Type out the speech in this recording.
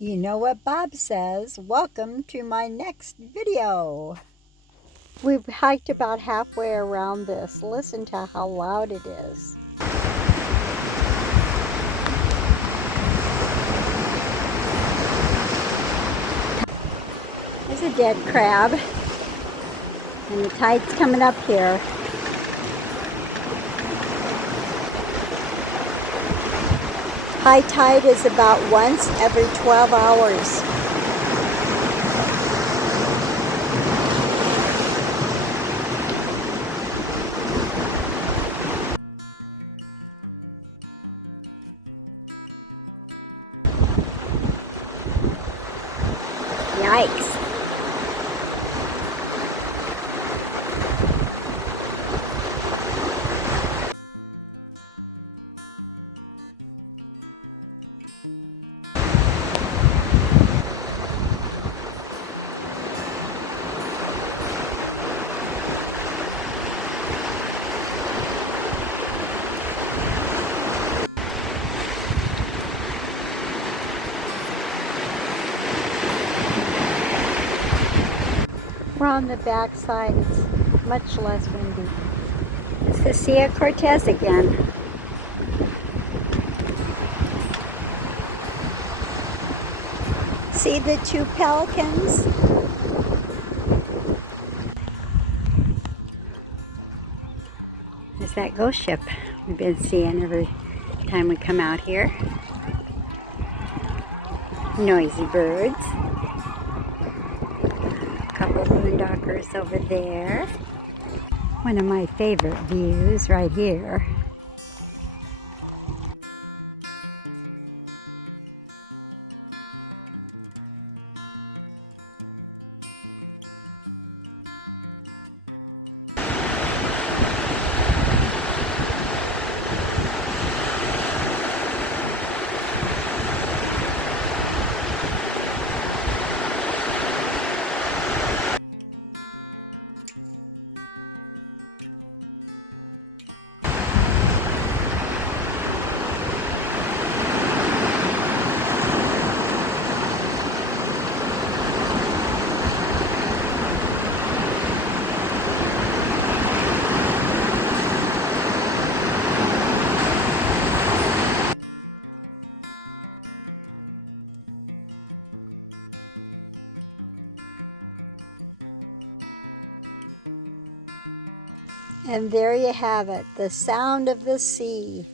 You know what Bob says. Welcome to my next video. We've hiked about halfway around this. Listen to how loud it is. There's a dead crab. And the tide's coming up here. High tide is about once every 12 hours. Yikes. We're on the back side. It's much less windy. It's Garcia Cortez again. See the two pelicans? There's that ghost ship we've been seeing every time we come out here. Noisy birds. A couple of boondockers over there. One of my favorite views right here. And there you have it, the sound of the sea.